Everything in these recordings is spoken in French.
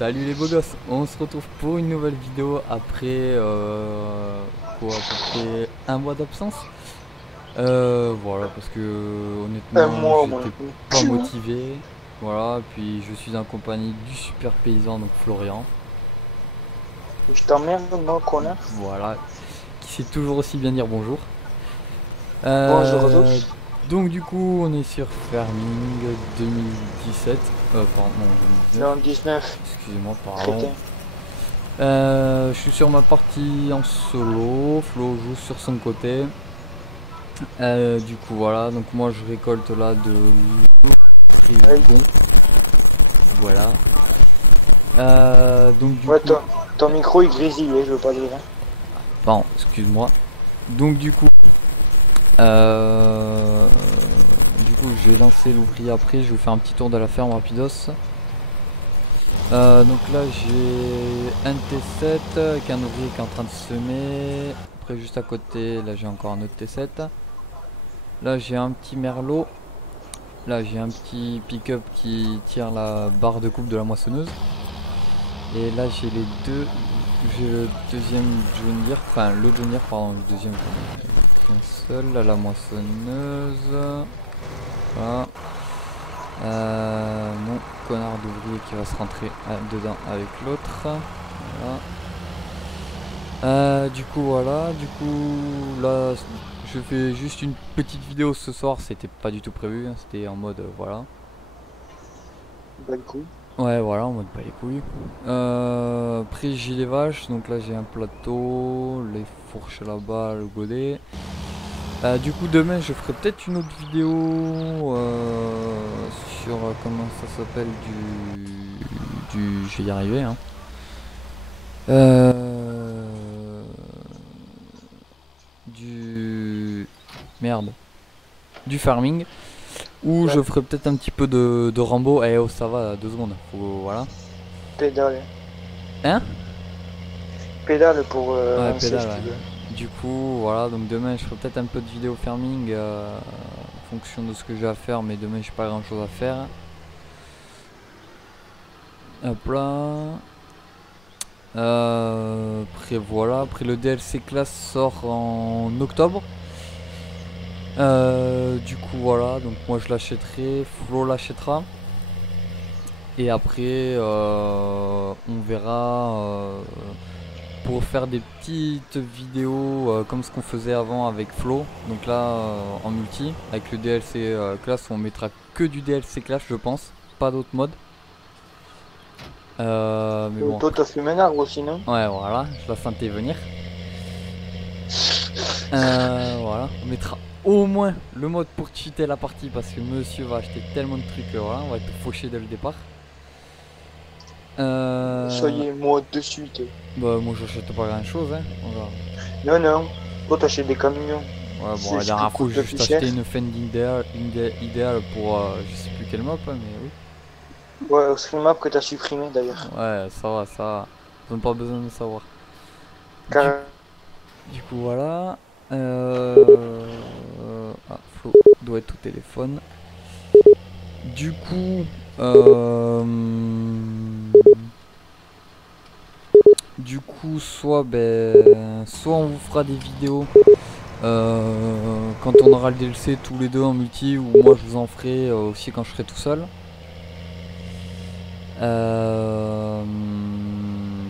Salut les beaux gosses, on se retrouve pour une nouvelle vidéo après quoi, à peu près un mois d'absence. Voilà, parce que Un honnêtement mois au moins. j'étais pas motivé. Voilà, puis je suis en compagnie du super paysan, donc Florian. Je t'emmerde, moi, connard. Voilà, qui sait toujours aussi bien dire bonjour. Bonjour à Euh, tous. donc du coup on est sur Farming 2017. Pardon, non 2019. Non, 19, Excusez-moi, pardon. crétin. Je suis sur ma partie en solo, Flo joue sur son côté. Du coup voilà, donc moi je récolte là de Hey. l'origon, voilà. Donc du Ouais, coup, ton micro il grésille, je veux pas dire. Hein. pardon, excuse-moi. Donc euh, du coup je vais lancer l'ouvrier après, je vais vous faire un petit tour de la ferme rapidos. Donc là j'ai un T7 avec un ouvrier qui est en train de semer. Après juste à côté, là j'ai encore un autre T7. Là j'ai un petit merlot. Là j'ai un petit pick-up qui tire la barre de coupe de la moissonneuse. Et là j'ai les deux. J'ai le deuxième John Deere. Enfin le John Deere, pardon, le deuxième. Un seul. Là la moissonneuse. Voilà. Mon connard d'ouvrier qui va se rentrer dedans avec l'autre. Voilà. Du coup voilà, du coup là je fais juste une petite vidéo ce soir, c'était pas du tout prévu, hein, c'était en mode voilà. Belle couille. Ouais voilà, en mode pas les couilles. Après j'ai les vaches, donc là j'ai un plateau, les fourches là-bas, le godet. Du coup demain je ferai peut-être une autre vidéo sur comment ça s'appelle je vais y arriver hein. Euh, du merde du farming où Ouais, je ferai peut-être un petit peu de Rambo. Eh oh ça va 2 secondes faut voilà pédale. hein Pédale pour ouais avancer pédale si tu ouais. veux. Du coup voilà donc demain je ferai peut-être un peu de vidéo farming en fonction de ce que j'ai à faire mais demain j'ai pas grand chose à faire. Hop là. Après voilà, après le DLC classe sort en octobre. Du coup voilà, donc moi je l'achèterai, Flo l'achètera. Et après on verra pour faire des petites vidéos comme ce qu'on faisait avant avec Flo. Donc là en multi, avec le DLC classe on mettra que du DLC clash je pense, pas d'autres modes. Mais bon Toi, après. t'as fumé un arbre aussi, non? Ouais voilà, je la sentais venir. Voilà, on mettra au moins le mode pour cheater la partie parce que monsieur va acheter tellement de trucs, voilà, on va être fauché dès le départ. Euh, Soyez moi de suite. Bah moi j'achète pas grand chose hein. Voilà. Non, non. Toi, t'achètes des camions. Ouais bon C'est la ce qui dernière fois coûte j'ai le plus juste cher. acheté une Fendi idéale pour je sais plus quelle map hein, mais oui. Ouais, c'est une map que t'as supprimé d'ailleurs. Ouais ça va, ça va. J'en ai pas besoin de savoir. Du, Car du coup voilà. Ah Flo doit être au téléphone. Du coup soit on vous fera des vidéos quand on aura le DLC tous les deux en multi, ou moi je vous en ferai aussi quand je serai tout seul. Euh,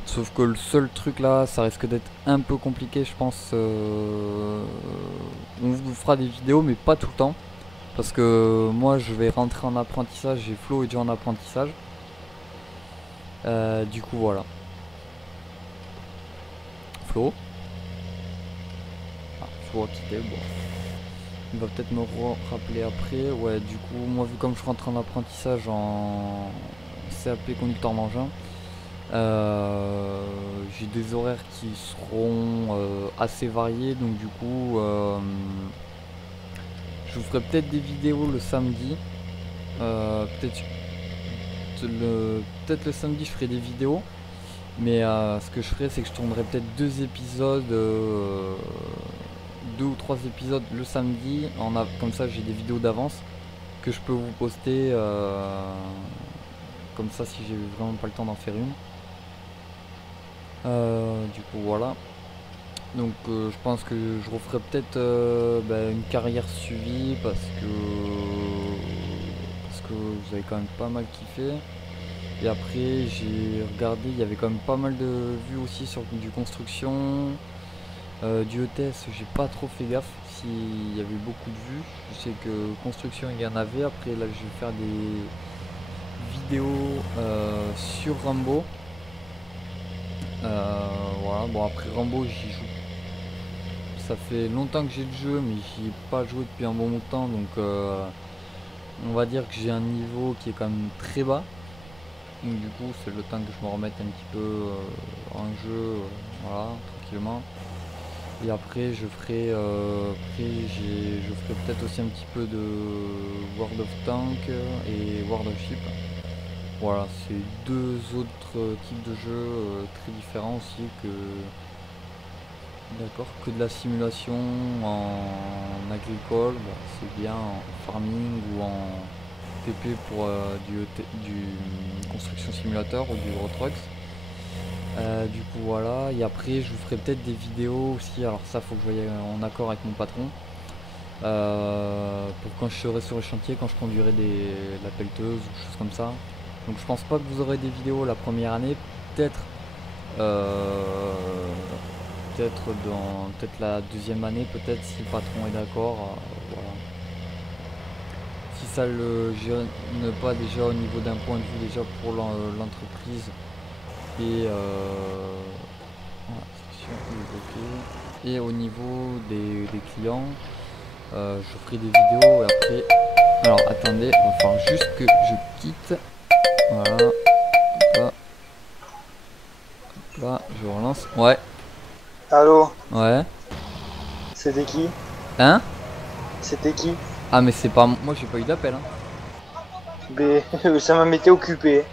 Sauf que le seul truc là, ça risque d'être un peu compliqué, je pense. On vous fera des vidéos, mais pas tout le temps. Parce que moi je vais rentrer en apprentissage, j'ai Flo est déjà en apprentissage. Du coup voilà. Flo. Ah, Flo a quitté, bon. Il va peut-être me rappeler après. Ouais, du coup, moi, vu comme je rentre en apprentissage en CAP conducteur engin, j'ai des horaires qui seront assez variés. Donc, du coup, je vous ferai peut-être des vidéos le samedi. Peut-être le samedi, je ferai des vidéos. Mais ce que je ferai, c'est que je tournerai peut-être 2 épisodes. 2 ou 3 épisodes le samedi, comme ça j'ai des vidéos d'avance que je peux vous poster comme ça si j'ai vraiment pas le temps d'en faire une. Du coup voilà. Donc je pense que je referai peut-être une carrière suivie parce que vous avez quand même pas mal kiffé. Et après j'ai regardé, il y avait quand même pas mal de vues aussi sur du construction, du ETS, j'ai pas trop fait gaffe s'il y avait beaucoup de vues. Je sais que construction il y en avait. Après là je vais faire des vidéos sur Rambo. Voilà, bon après Rambo j'y joue. Ça fait longtemps que j'ai le jeu mais j'y ai pas joué depuis un bon bout de temps, donc on va dire que j'ai un niveau qui est quand même très bas. Donc du coup c'est le temps que je me remette un petit peu en jeu, voilà, tranquillement. Et après je ferai peut-être aussi un petit peu de World of Tank et World of Ship. Voilà, c'est deux autres types de jeux très différents aussi que d'accord, que de la simulation en agricole, bah, c'est bien en farming ou en TP pour du construction simulateur ou du road trucks. Du coup voilà, et après je vous ferai peut-être des vidéos aussi, alors ça faut que je voie en accord avec mon patron, pour quand je serai sur le chantier, quand je conduirai la pelleteuse ou choses comme ça. Donc je pense pas que vous aurez des vidéos la première année, peut-être peut-être la deuxième année, peut-être si le patron est d'accord, voilà. Si ça le gêne pas déjà au niveau d'un point de vue déjà pour l'entreprise et voilà, et au niveau des clients, je ferai des vidéos et après. Alors attendez, il va falloir juste que je quitte. Voilà. Hop là. Hop là, je relance. Ouais. Allô? Ouais. C'était qui? Hein? C'était qui? Ah mais c'est pas moi, j'ai pas eu d'appel hein. Mais ça m'a m'était occupé.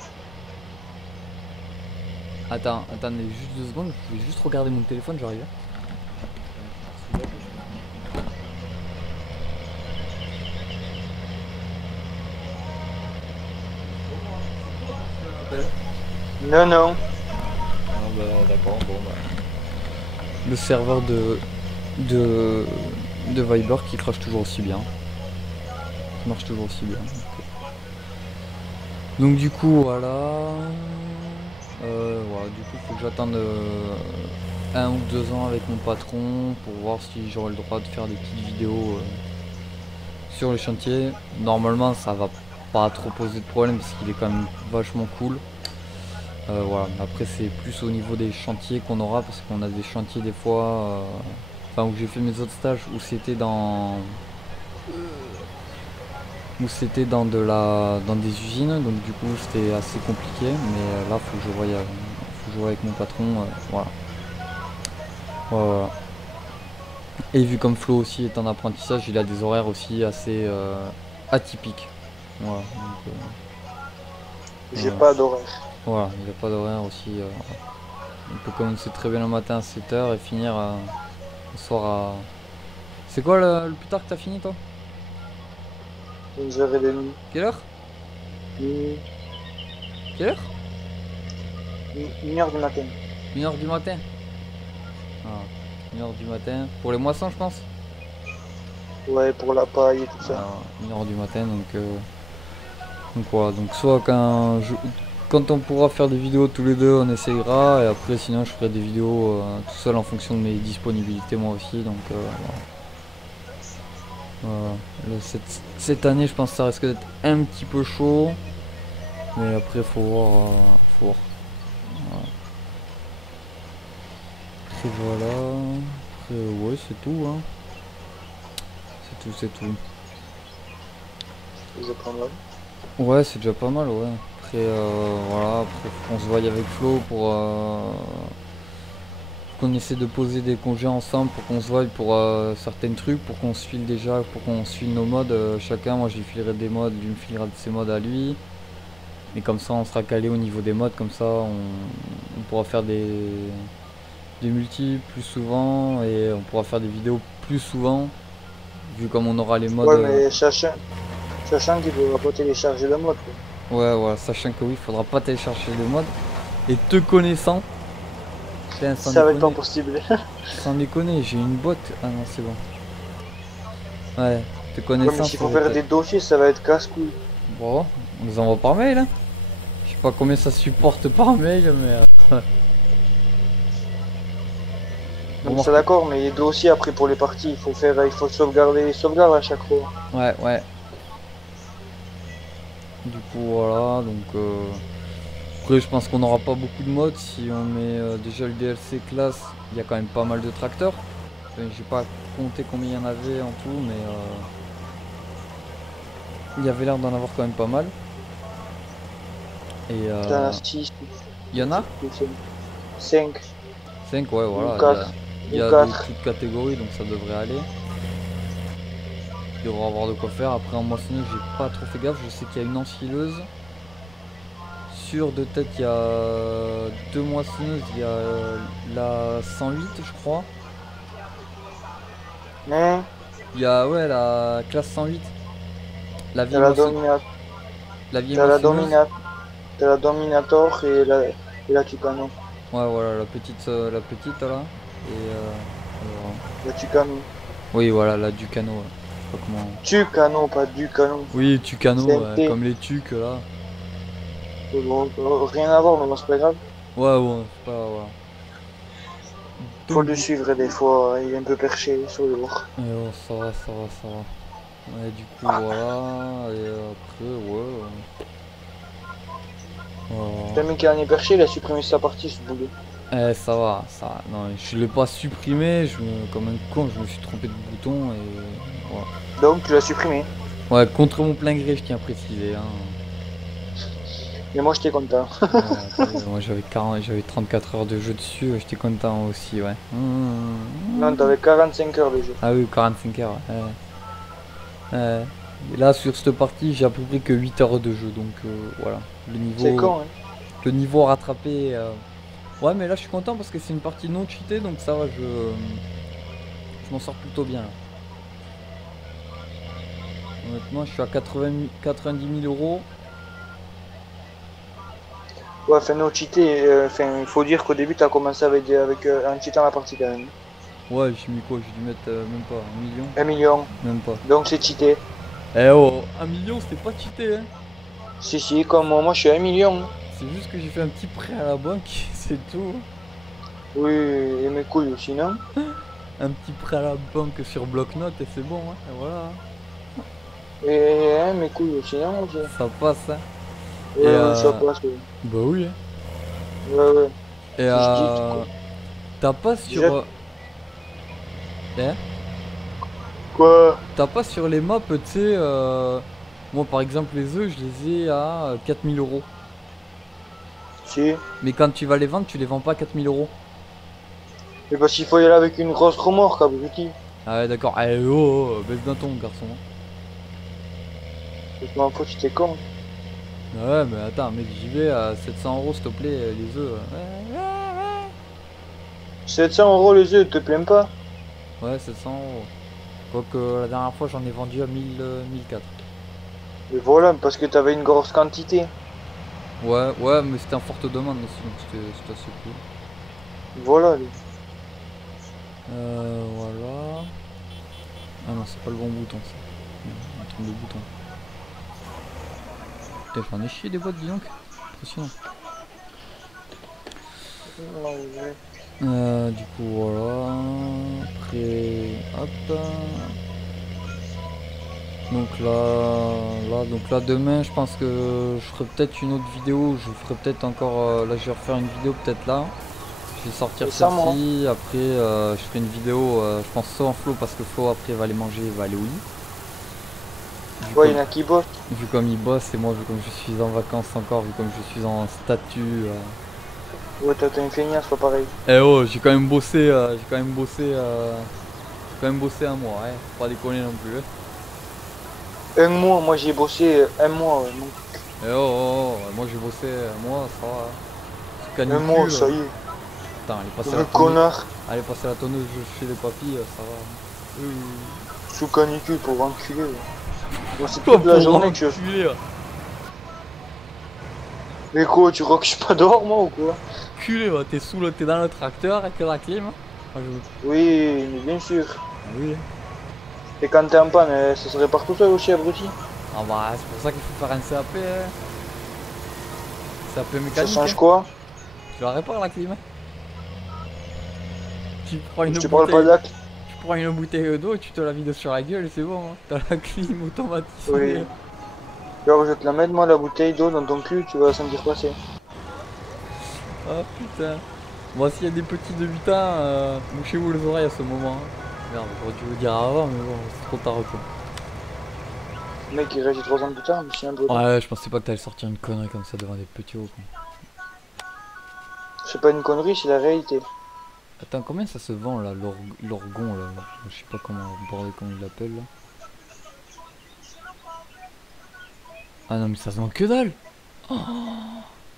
Attendez juste 2 secondes, je vais juste regarder mon téléphone, j'arrive. Non, non. Ah bah d'accord, bon bah. Le serveur de Viber qui crache toujours aussi bien. Ça marche toujours aussi bien. Donc du coup voilà. Voilà, du coup faut que j'attende 1 ou 2 ans avec mon patron pour voir si j'aurai le droit de faire des petites vidéos sur le chantier. Normalement ça va pas trop poser de problème parce qu'il est quand même vachement cool. Voilà, après c'est plus au niveau des chantiers qu'on aura parce qu'on a des chantiers des fois, enfin où j'ai fait mes autres stages où c'était dans dans des usines, donc du coup c'était assez compliqué, mais là faut que je voie avec mon patron, voilà. Voilà. Et vu comme Flo aussi est en apprentissage, il a des horaires aussi assez atypiques. Voilà, donc, J'ai pas d'horaire. voilà, il n'y a pas d'horaire aussi. On peut commencer très bien le matin à 7h et finir le soir à... C'est quoi le plus tard que t'as fini toi? 11h30. Quelle heure? Minuit. Quelle heure? 1h du matin. 1h du matin? Ah, 1h du matin. Pour les moissons je pense? Ouais, pour la paille et tout ça. Ah, 1h du matin donc voilà, donc soit quand on pourra faire des vidéos tous les deux on essayera, et après sinon je ferai des vidéos tout seul en fonction de mes disponibilités moi aussi, donc voilà. Là, cette année je pense que ça risque d'être un petit peu chaud, mais après faut voir, faut voir. Voilà. Après voilà, après ouais c'est tout hein. C'est tout. C'est pas mal. Ouais, c'est déjà pas mal, ouais. Après, voilà, après on se voit avec Flo pour qu'on essaie de poser des congés ensemble pour qu'on se voie pour certains trucs, pour qu'on se file déjà, pour qu'on se file nos modes chacun. Moi, je lui filerai des modes, lui me filera de ses modes à lui. Et comme ça, on sera calé au niveau des modes, comme ça, on pourra faire des multis plus souvent et on pourra faire des vidéos plus souvent, vu comme on aura les modes. Ouais, mais sachant qu'il ne faudra pas télécharger le mode. Quoi. Ouais, voilà, sachant que oui, il faudra pas télécharger le mode. Et te connaissant, putain, Ça va être pas possible. sans déconner, j'ai une botte. Ah non, c'est bon. Ouais, te Ouais, mais connaissant, s'il ça faut va faire être. des dossiers, ça va être casse-couille. Bon, on les envoie par mail, hein. Je sais pas combien ça supporte par mail, mais. Ouais. Non, mais ça d'accord, mais les dossiers après pour les parties, il faut sauvegarder les sauvegardes à chaque fois. Ouais, ouais. Du coup, voilà, donc. Après, je pense qu'on n'aura pas beaucoup de modes. Si on met déjà le DLC classe, il y a quand même pas mal de tracteurs. Enfin, j'ai pas compté combien il y en avait en tout, mais il y avait l'air d'en avoir quand même pas mal. Et T'en as 6, il y en a 5 5, ouais, ou voilà. 4 Il y ou a de 4. toutes catégories, donc ça devrait aller. Il devrait avoir de quoi faire. Après, en moissonneuse, j'ai pas trop fait gaffe. Je sais qu'il y a une ensileuse. Sur de tête, il y a 2 moissonneuses. Il y a la 108, je crois. Hein? Il y a, ouais, la classe 108. La T'as vieille la moissonneuse. Domina, La vieille t'as la moissonneuse. Domina, t'as la Dominator et la Tucano. Ouais, voilà, la petite là. Et voilà. La Tucano. Oui, voilà, la Ducano. Là. Je sais pas comment. Tucano, pas Ducano. Oui, Tucano, C'est un T. comme les tucs là. Bon, rien à voir, mais bon, c'est pas grave. Ouais, ouais, c'est pas. Voilà. Faut Donc, le suivre des fois, il est un peu perché sur le bord. oh, ça va, ça va, ça va. Ouais, du coup, voilà. Et après, ouais. Le Voilà. mec qui en est perché, il a supprimé sa partie, ce boulot. Ça va, ça va. Non, je l'ai pas supprimé, comme un con, je me suis trompé de bouton et voilà. Donc tu l'as supprimé. Ouais, contre mon plein gré, je tiens à préciser. Hein. Mais moi j'étais content. Ouais, moi j'avais 34 heures de jeu dessus, j'étais content aussi, ouais. Non, t'avais 45 heures de jeu. Ah oui, 45 heures. Et là, sur cette partie, j'ai à peu près que 8 heures de jeu, donc voilà. C'est con, hein. Le niveau rattrapé. Ouais, mais là, je suis content parce que c'est une partie non cheatée, donc ça va, je m'en sors plutôt bien. Là. Honnêtement, je suis à 90 000 euros. Ouais, enfin, no cheaté, enfin, il faut dire qu'au début t'as commencé avec un cheatant la partie quand même. Ouais, j'ai mis quoi? J'ai dû mettre même pas 1 million. 1 million. Même pas. Donc c'est cheaté. Eh oh, 1 million, c'était pas cheaté, hein. Si, si, comme moi je suis à 1 million. C'est juste que j'ai fait un petit prêt à la banque, c'est tout. Oui, et mes couilles aussi, non? Un petit prêt à la banque sur bloc-notes et c'est bon, hein. Et voilà. Et hein, mes couilles aussi, non? Aussi. Ça passe, hein. Ouais, Et ouais, ça passe, ouais. bah oui, hein. Ouais, ouais. Et Si je dis, quoi. t'as pas sur... Déjà- Hein Quoi? T'as pas sur les maps, tu sais... Moi, par exemple, les œufs, je les ai à 4000 euros. Si. Mais quand tu vas les vendre, tu les vends pas à 4000 euros. Mais parce qu'il faut y aller avec une grosse remorque, abruti. Ah ouais, d'accord. Allez, oh, baisse d'un ton, garçon. Je m'en fous, tu t'es con. Ouais, mais attends, mec, j'y vais à 700 euros, s'il te plaît, les œufs. 700 € les œufs, te plains pas? Ouais, 700 euros. Quoique la dernière fois, j'en ai vendu à 1004. Mais voilà, parce que t'avais une grosse quantité. Ouais, ouais, mais c'était en forte demande aussi, donc c'était assez cool. Voilà. Voilà. Ah non, c'est pas le bon bouton, ça. Un truc de bouton. Putain, j'en ai chié des boîtes, dis donc. Impressionnant. Du coup, voilà. Après, hop. Donc là, demain, je pense que je ferai peut-être une autre vidéo. Je ferai peut-être encore. Là, je vais refaire une vidéo peut-être là. Je vais sortir celle-ci. Après, je ferai une vidéo. Je pense soit en Flo parce que Flo après va aller manger, va aller au lit. Ouais, il y en a qui bossent. Vu comme il bosse et moi, vu comme je suis en vacances encore, vu comme je suis en statut. Ouais, t'as une feignasse, c'est pas pareil. Eh oh, j'ai quand même bossé. J'ai quand même bossé un mois. Hein. Faut pas déconner non plus. Hein. Un mois, moi j'ai bossé un mois. Ouais, donc. Eh oh, moi j'ai bossé un mois, ça va. Canicule, un mois, ça y est. Attends, Le connard. Allez passer la tonneuse chez les papilles, ça va. Sous canicule pour enculer. Moi c'est toute la journée que je... Mais quoi, tu crois que je suis pas dehors moi ou quoi? Culé, bah, t'es dans le tracteur avec la clim. Ah, Oui, mais bien sûr. ah oui. Et quand t'es en panne, ça se répare tout seul aussi, abruti. Ah bah, c'est pour ça qu'il faut faire un CAP. CAP Ça mécanique. change quoi? Tu la répares la clim. Tu prends une Je te parle pas de bouteille. la... Tu prends une bouteille d'eau et tu te la vides sur la gueule et c'est bon. Hein. T'as la clim Oui. automatisée. Alors je vais te la mettre moi la bouteille d'eau dans ton cul, tu vas sentir passer. Ah putain. Bon, s'il y a des petits de 8 ans, mouchez-vous les oreilles à ce moment. Hein. Merde, j'aurais dû vous le dire avant, mais bon, c'est trop tard quoi. Le mec il réagit 3 ans plus tard, mais c'est un peu. Ouais, je pensais pas que t'allais sortir une connerie comme ça devant des petits hauts. C'est pas une connerie, c'est la réalité. Attends, combien ça se vend là, l'orgon là? Je sais pas comment, bordel, comment il l'appelle là. Ah non, mais ça se vend que dalle! Oh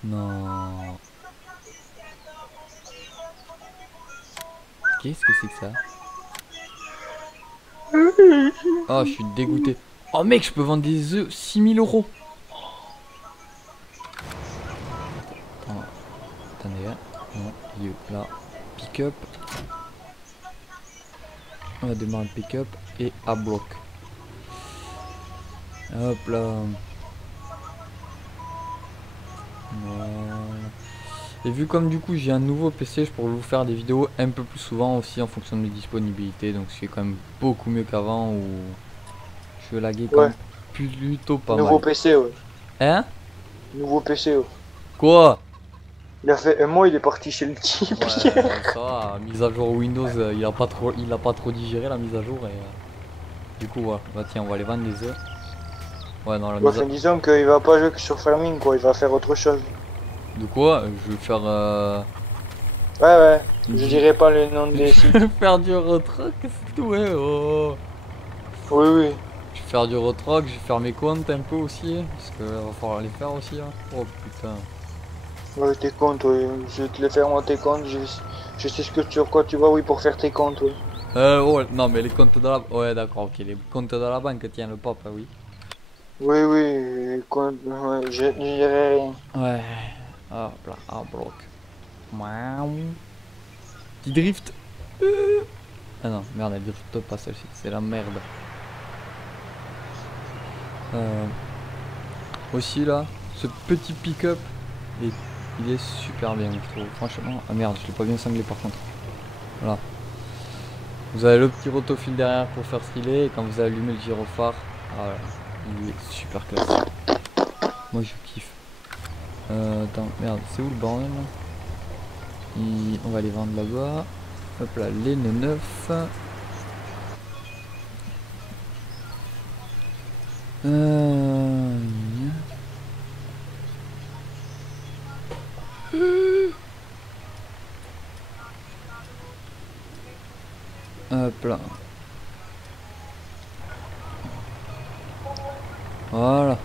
non! Qu'est-ce que c'est que ça? Oh, je suis dégoûté. Oh mec, je peux vendre des œufs 6000 euros! Attends, attendez, hein. Non, il est où? Là, pick-up. On va démarrer le pick-up et à bloc. Hop là. Voilà. Et vu comme du coup j'ai un nouveau PC, je pourrais vous faire des vidéos un peu plus souvent aussi en fonction de mes disponibilités. Donc c'est quand même beaucoup mieux qu'avant où je laguais quand même plutôt pas Nouveau mal. PC, ouais. Hein? Nouveau PC, ouais. Quoi? Il a fait un mois, il est parti chez le type. Ouais, ça va, mise à jour Windows, il a pas trop digéré la mise à jour et du coup voilà. Bah tiens, on va aller vendre les œufs. Ouais, non, la Ouais, mise à... enfin, disons qu'il va pas jouer que sur Farming, quoi, il va faire autre chose. De quoi? Je vais faire Ouais, ouais, je dirais pas le nom des sites. faire du retroc, c'est tout, ouais, oh. Oui, oui. Je vais faire du retroc, je vais faire mes comptes un peu aussi, parce que va falloir les faire aussi, hein. Oh putain. Ouais, tes comptes, oui. Je vais te les faire, moi, tes comptes. Je sais sur quoi tu vas, oui, pour faire tes comptes, oui. Ouais, non, mais les comptes dans la... Ouais, d'accord, ok, les comptes dans la banque, tiens, le pop, ah oui. Oui, oui, les comptes, ouais, je dirais rien. Ouais, hop là, un bloc. Miaou. Petit drift. Ah non, merde, elle drift pas celle-ci, c'est la merde. Aussi là, ce petit pick-up, il est super bien, je trouve. Franchement, ah merde, je l'ai pas bien cinglé par contre. Voilà. Vous avez le petit rotofil derrière pour faire stylé, et quand vous allumez le gyrophare, voilà, il est super classe. Moi je kiffe. Attends, merde, c'est où le bordel là? On va les vendre là-bas. Hop là, les neufs. Hop là. Voilà.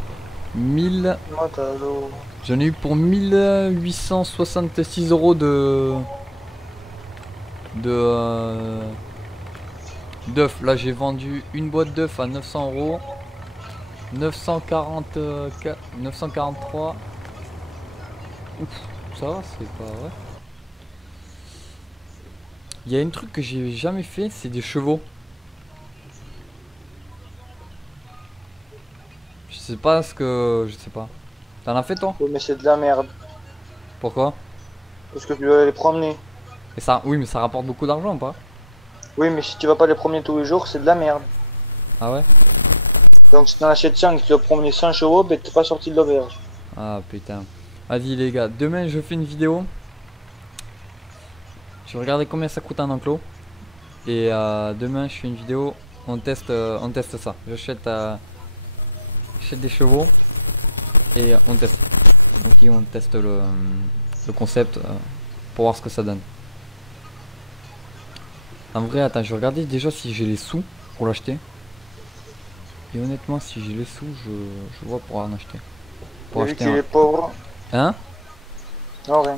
1000. J'en ai eu pour 1866 euros d'œufs. Là j'ai vendu une boîte d'œufs à 900 euros. 944, 943. Ouf, ça va, c'est pas vrai. Il y a un truc que j'ai jamais fait, c'est des chevaux. Je sais pas ce que... Je sais pas. T'en as fait toi? Oui, mais c'est de la merde. Pourquoi? Parce que tu dois les promener. Et ça, oui, mais ça rapporte beaucoup d'argent ou pas? Oui, mais si tu vas pas les promener tous les jours, c'est de la merde. Ah ouais? Donc si t'en achètes 100 et que tu dois promener 100 chevaux, ben t'es pas sorti de l'auberge. Ah putain. Vas-y les gars, demain je fais une vidéo. Je vais regarder combien ça coûte un enclos. Et demain je fais une vidéo, on teste ça. J'achète des chevaux et on teste. Ok, on teste le concept pour voir ce que ça donne. En vrai, attends, je vais regarder déjà si j'ai les sous pour l'acheter. Et honnêtement, si j'ai les sous, je vois pour en acheter. Pour Vu acheter qu'il est pauvre. Hein? Non, rien.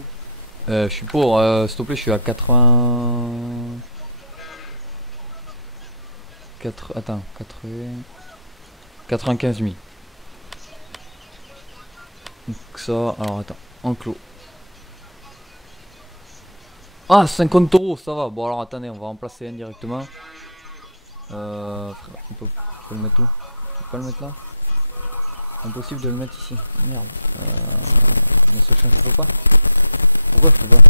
Je suis pour, s'il te plaît, je suis à 80... Attends, 80... 95 000. Donc ça, alors attends, enclos. Ah, 50 euros, ça va. Bon alors attendez, on va en placer un directement. On peut le mettre où? On peut pas le mettre là? Impossible de le mettre ici. Merde. Dans ce champ, je peux pas. Pourquoi je peux pas?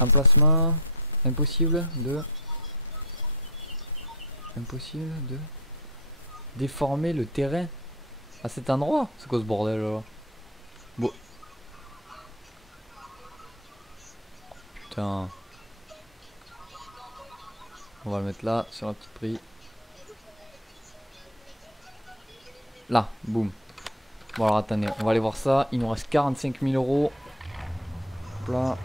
Emplacement. Impossible de déformer le terrain à cet endroit. C'est quoi ce bordel là? Bon. Putain. On va le mettre là, sur la petite prix. Là, boum. Bon alors attendez, on va aller voir ça. Il nous reste 45 000 euros. Hop là.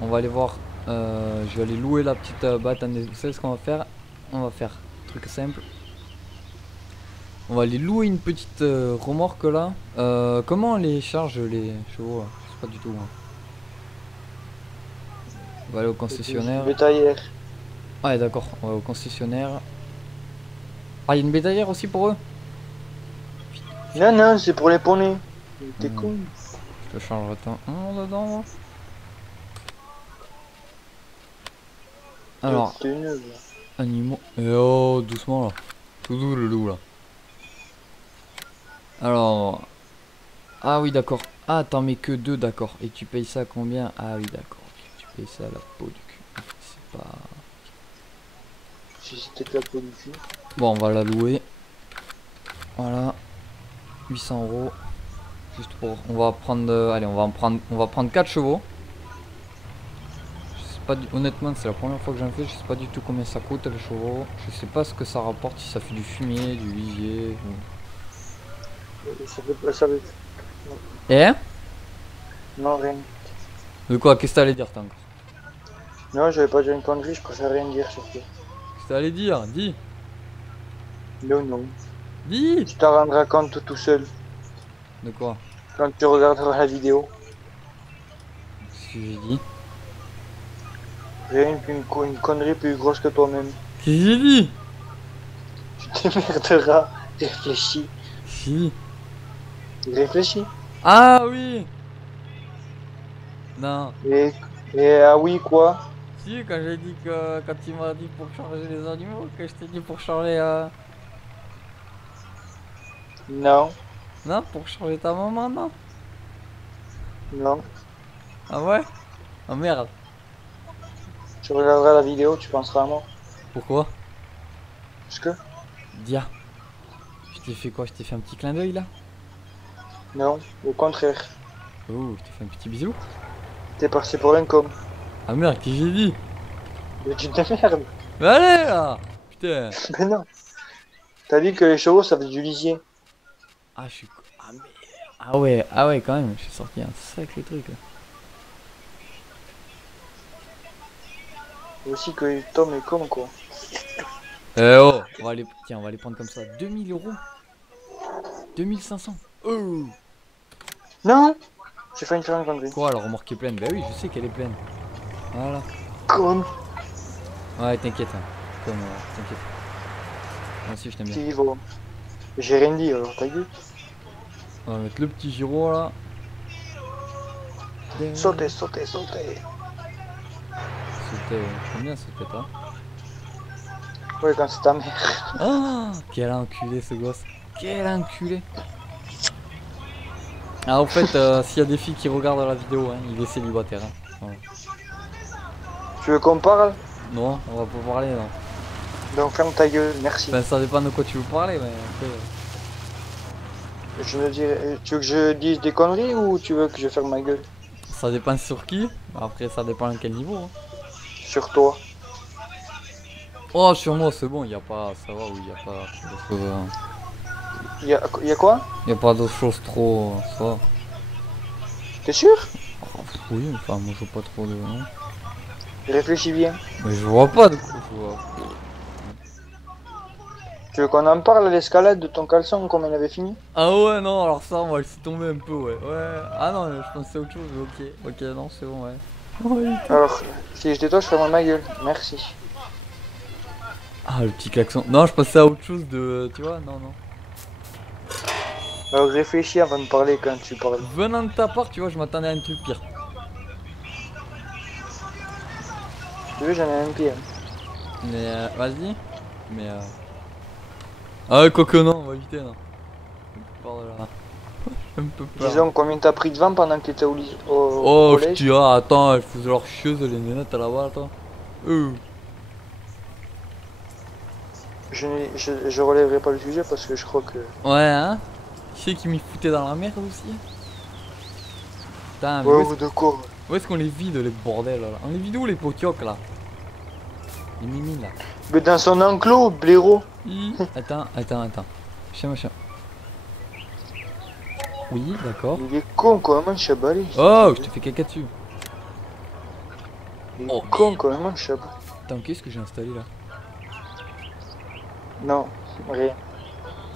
On va aller voir. Je vais aller louer la petite attendez, vous savez ce qu'on va faire? On va faire un truc simple. On va aller louer une petite remorque là. Comment on les charge les chevaux là? Je sais pas du tout. Hein. On va aller au concessionnaire. Bétaillère. Ouais d'accord, on va au concessionnaire. Ah, il y a une bétaillère aussi pour eux? Non, non, c'est pour les poneys. T'es con. Je te changerai ton dedans moi. Alors, animaux. Et oh, doucement là. Tout doux le loup là. Alors. Ah oui, d'accord. Ah, t'en mets que 2, d'accord. Et tu payes ça combien? Ah oui, d'accord. Tu payes ça à la peau du cul. C'est pas. Si c'était la peau du cul. Bon, on va la louer. Voilà. 800 euros. Juste pour. On va prendre. Allez, on va prendre 4 chevaux. Honnêtement, c'est la première fois que j'en fais, je sais pas du tout combien ça coûte les chevaux. Je sais pas ce que ça rapporte, si ça fait du fumier, du lisier. Ça fait pas ça. Eh? Non, rien. De quoi? Qu'est-ce que t'allais dire, encore? Non, j'avais pas dit une connerie, je préfère rien dire surtout. Qu'est-ce que t'allais dire? Dis! Non, non. Dis! Tu t'en rendras compte tout seul. De quoi? Quand tu regarderas la vidéo. Qu'est-ce que j'ai dit? Rien qu'une connerie plus grosse que toi-même. Qu'est-ce que j'ai dit? Tu t'émerderas. Réfléchis. Si. Réfléchis. Ah oui! Non. Et ah oui, quoi? Si, quand j'ai dit que. Quand tu m'as dit pour changer les animaux, que je t'ai dit pour changer. Non. Non, pour changer ta maman, non? Non. Ah ouais? Ah merde. Tu regarderas la vidéo, tu penseras à moi. Pourquoi? Parce que? Dia. Je t'ai fait quoi? Je t'ai fait un petit clin d'œil là? Non, au contraire. Oh, je t'ai fait un petit bisou? T'es parti pour l'income. Ah merde, qu'est-ce que j'ai dit? Mais tu t'emmerdes. Mais allez là! Putain! Mais non. T'as dit que les chevaux ça fait du lisier. Ah, je suis. Ah merde! Ah ouais, quand même, j'ai sorti un sacré truc là. Aussi que Tom est con quoi. Eh oh! Tiens, on va les prendre comme ça. 2000 euros? 2500? Oh! Non! J'ai failli me faire une connerie. Quoi, la remorque est pleine? Bah oui, je sais qu'elle est pleine. Voilà. Con! Ouais, t'inquiète. Hein. Comme, t'inquiète. Moi aussi, je t'aime bien. Qui va? J'ai rien dit alors, ta gueule. On va mettre le petit gyro là. Sautez, sautez, sautez. C'était. J'aime bien sauter, toi. Ouais, quand c'est ta mère. Ah! Quel enculé ce gosse. Quel enculé. Ah, en fait, s'il y a des filles qui regardent la vidéo, hein, il est célibataire. Hein. Voilà. Tu veux qu'on parle? Non, on va pas parler, non. Donc ferme ta gueule, merci. Ben, ça dépend de quoi tu veux parler, mais après. Je me dirais, tu veux que je dise des conneries ou tu veux que je ferme ma gueule? Ça dépend sur qui. Après, ça dépend à quel niveau. Hein. Sur toi. Oh, sur moi, c'est bon, il y a pas. Ça va, oui, il y a pas d'autres choses. Y a quoi? Il y a pas d'autres choses trop. Ça va. T'es sûr? Oh, oui, enfin, moi je vois pas trop de. Non. Réfléchis bien. Mais je vois pas de quoi. Je vois. Tu veux qu'on en parle à l'escalade de ton caleçon comme elle avait fini? Ah ouais, non, alors ça, on va laisser tomber un peu, ouais. Ouais. Ah non, je pensais à autre chose, mais ok. Ok, non, c'est bon, ouais. Ouais. Alors, si j'étais toi, je ferme ma gueule. Merci. Ah, le petit klaxon. Non, je pensais à autre chose de. Tu vois, non, non. Alors réfléchis avant de parler quand tu parles. Venant de ta part, tu vois, je m'attendais à un truc pire. Si tu veux, j'en ai un pied. Mais vas-y. Mais ah, quoique non, on va éviter, non. J'ai un peu peur de la... J'ai un peu peur. Disons combien t'as pris de vent pendant que t'étais au Oh, je collège. te dirais, attends, elles faisaient leur chieuse, les nénettes là-bas, attends. Je relèverai pas le sujet parce que je crois que... Ouais, hein. Tu sais qui m'y foutait dans la merde aussi. Putain, mais Ouais, ou de quoi? où est-ce qu'on les vide, les bordels, là? On les vide où, les potiocs, là? Les mimines, là. Mais dans son enclos, blaireau. Attends. Machin. Oui, d'accord. Il est con quand même, Chabali. Oh, je te fais caca dessus. Il est Oh, con quand même, Chabali. Attends, qu'est-ce que j'ai installé, là? Non, rien.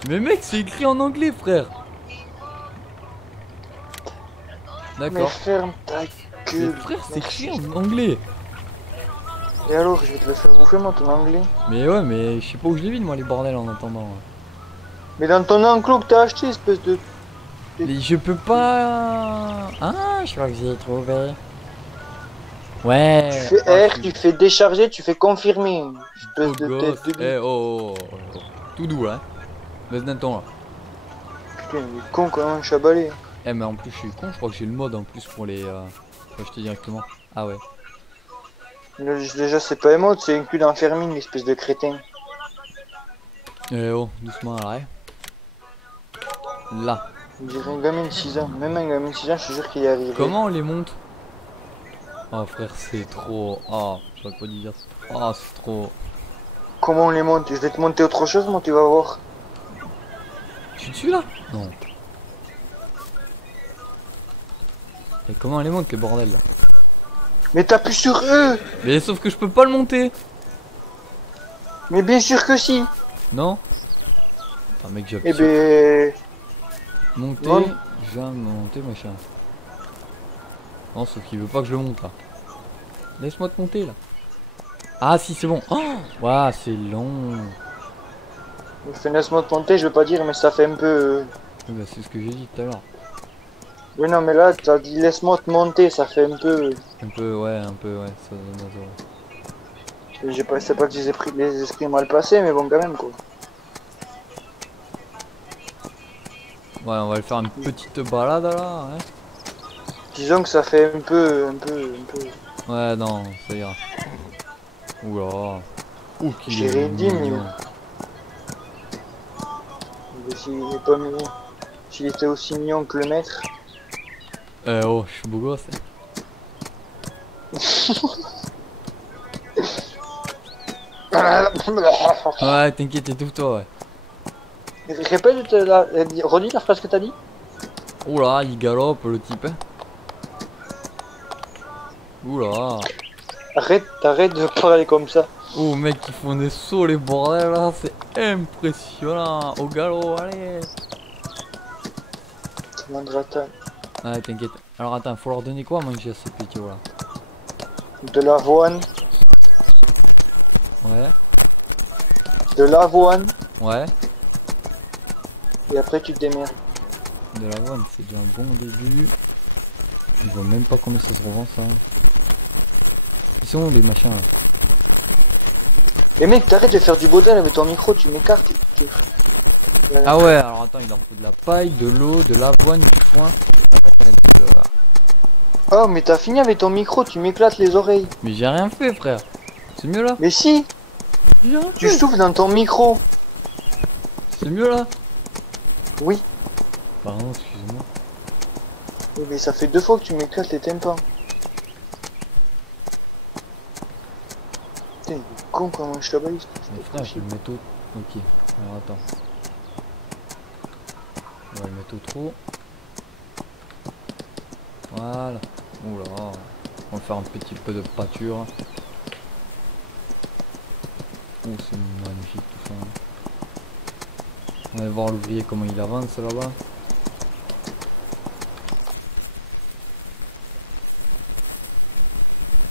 Mais mec, c'est écrit en anglais, frère. Mais D'accord. ferme ta Mais gueule. frère, c'est écrit en anglais. Et alors, je vais te le faire bouffer, moi, ton anglais. Mais ouais, mais je sais pas où je les vide, moi, les bordels, en attendant. Mais dans ton enclos que t'as acheté, espèce de... Mais je peux pas... Ah, je crois que j'ai trouvé. Ouais. Tu fais R, tu fais décharger, tu fais confirmer. Espèce de gosse. tête de Eh, oh. Tout doux, là. Baisse d'un ton, là. Putain, il est con quand même, Chabalé. Eh, mais en plus, je suis con, je crois que j'ai le mode en plus pour les... Faut acheter directement. Ah ouais. Déjà, c'est pas un mode, c'est inclus dans Fermine, l'espèce de crétin. Eh oh, doucement, là. Là. On dirait un gamin de 6 ans. Même un gamin de 6 ans, je suis sûr qu'il y arrive. Comment on les monte? Oh frère, c'est trop... Oh, j'aurais pas dû dire ça. Oh, c'est trop... Comment on les monte? Je vais te monter autre chose, moi, tu vas voir. Je suis dessus, là? Non. Et comment on les monte, les bordels, là? Mais t'appuies sur eux! Mais sauf que je peux pas le monter. Mais bien sûr que si! Non? Attends, mec, Eh j'appuie sur... ben... Monter, Non. je viens de monter, machin. Non, sauf qu'il veut pas que je le monte, là. Laisse-moi te monter, là. Ah, si, c'est bon. Oh, waouh, c'est long. Laisse-moi te monter, je veux pas dire, mais ça fait un peu... Bah, c'est ce que j'ai dit tout à l'heure. Oui, non, mais là, t'as dit laisse-moi te monter, ça fait un peu... Un peu, ouais, ça donne ouais. J'ai pas, c'est pas que j'ai pris les esprits mal placés, mais bon, quand même, quoi. Ouais, on va le faire une petite balade, là, hein. Disons que ça fait un peu... Ouais, non, ça ira. Oula. Ouh, qu'il J'ai est rien dit, mais... mignon. Mais s'il est pas mignon... S'il était aussi mignon que le maître... Oh, je suis beau gosse. Ouais, t'inquiète, étouffe-toi, ouais. Répète, redis la phrase que t'as dit. Oula, il galope, le type. Hein. Oula. T'arrêtes de parler comme ça. Oh, mec, ils font des sauts, les bordels, là, c'est impressionnant. Au galop, allez. Mandratan. Ouais, t'inquiète. Alors, attends, faut leur donner quoi à manger à ces petits, là? De l'avoine. Ouais. De l'avoine. Ouais. Et après tu te démerdes. De l'avoine, c'est déjà un bon début. Je vois même pas combien ça se revend, ça. Ils sont où, les machins, là? Et mec, t'arrêtes de faire du bordel avec ton micro, tu m'écartes. Ah ouais, alors attends, il leur faut de la paille, de l'eau, de l'avoine, du foin. Oh, mais t'as fini avec ton micro, tu m'éclates les oreilles. Mais j'ai rien fait, frère. C'est mieux là? Mais si, J'ai rien tu fait. souffles dans ton micro. C'est mieux là? Oui. Pardon, excuse-moi. Oui, mais ça fait 2 fois que tu m'éclates les tympans. Putain, il est con comment je t'abalise. Mais frère, je vais le mettre au... Ok, alors attends. On va le mettre au trou. Voilà. Oula. On va faire un petit peu de pâture. Oh, c'est magnifique tout ça. On va voir l'ouvrier comment il avance là-bas.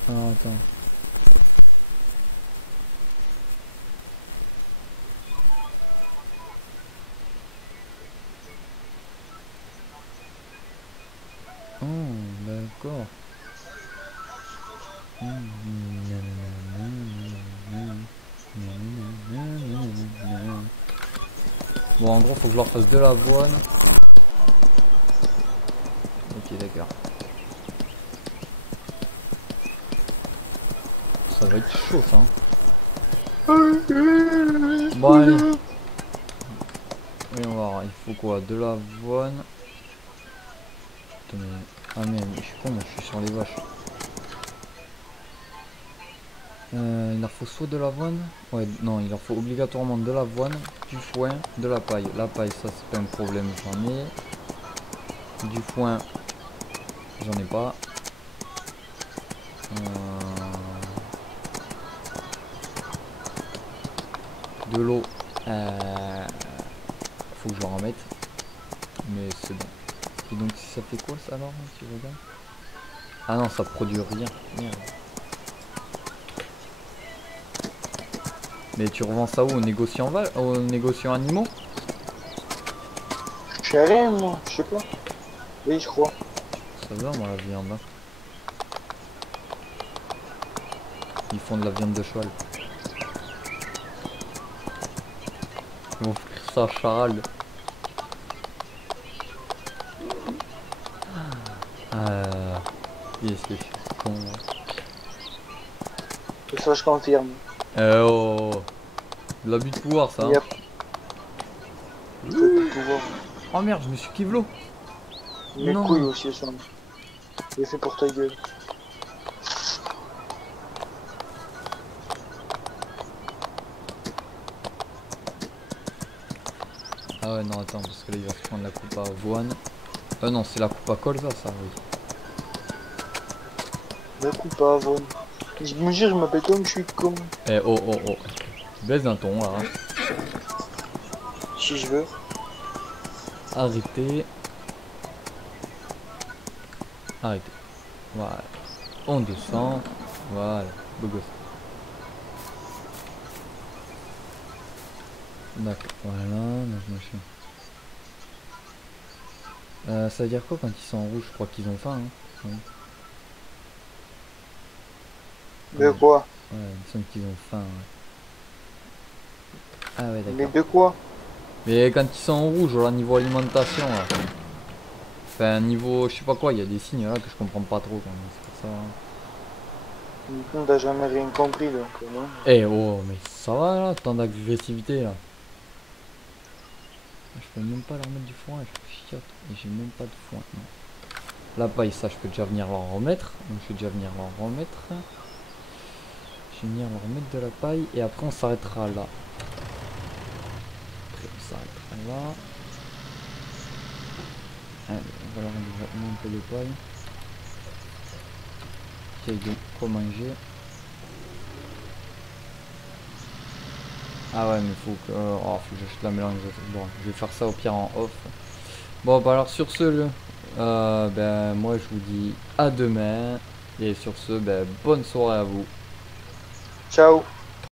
Ah, attends. Oh, d'accord. Bon, en gros, faut que je leur fasse de l'avoine. Ok, d'accord. Ça va être chaud, ça. Bon, allez. Voyons voir, il faut quoi? De l'avoine. Putain, mais... Ah, mais je suis con, moi, je suis sur les vaches. Il leur faut soit de l'avoine. Ouais, non, il leur faut obligatoirement de l'avoine, du foin, de la paille. La paille, ça, c'est pas un problème, j'en ai. Du foin, j'en ai pas. De l'eau, faut que je leur en mette. Mais c'est bon. Et donc, ça fait quoi ça alors, si je regarde? Ah non, ça produit rien. Merde. Mais tu revends ça où? Aux négociants, aux négociants animaux? Je sais rien, moi, je sais pas. Oui, je crois. Ça va, moi, la viande. Hein. Ils font de la viande de cheval. Ils vont faire ça à Charles. Qu'est-ce que je suis con. Ça, je confirme. Oh, de l'abus de pouvoir, ça. Hein. Oh merde, je me suis kivlo. Mes couilles aussi, ça. J'ai fait pour ta gueule. Ah ouais, non, attends, parce que là, il va se prendre la coupe à avoine. Non, c'est la coupe à colza, ça, oui. La coupe à avoine. Je me jure, je m'appelle comme je suis con. Eh, oh, oh, oh. Baisse d'un ton, là. Hein. Si je veux. Arrêtez. Arrêtez. Voilà. On descend. Voilà. Beau gosse. D'accord. Voilà. Donc, machin. Ça veut dire quoi quand ils sont en rouge? Je crois qu'ils ont faim. Hein. Ouais. De quoi? Ouais, il me semble qu'ils ont faim. Ouais. Ah ouais, d'accord. Mais de quoi? Mais quand ils sont en rouge, au niveau alimentation, là. Enfin, niveau, je sais pas quoi, il y a des signes là que je comprends pas trop. C'est pour ça. On t'as jamais rien compris, donc non. Eh oh, mais ça va là, tant d'agressivité là. Je peux même pas leur mettre du foin, je chiotte. Et j'ai même pas de foin. Non. La paille, ça je peux déjà venir leur remettre. Donc je vais déjà venir leur remettre. Je vais venir leur remettre de la paille et après on s'arrêtera là. Après on s'arrêtera là. Allez, on va leur mettre un peu de paille. Qu'il y ait de quoi manger. Ah ouais, mais faut que faut que j'achète la mélange. Bon, je vais faire ça au pire en off. Bon, bah alors sur ce, ben moi je vous dis à demain. Et sur ce, ben bonne soirée à vous. Ciao.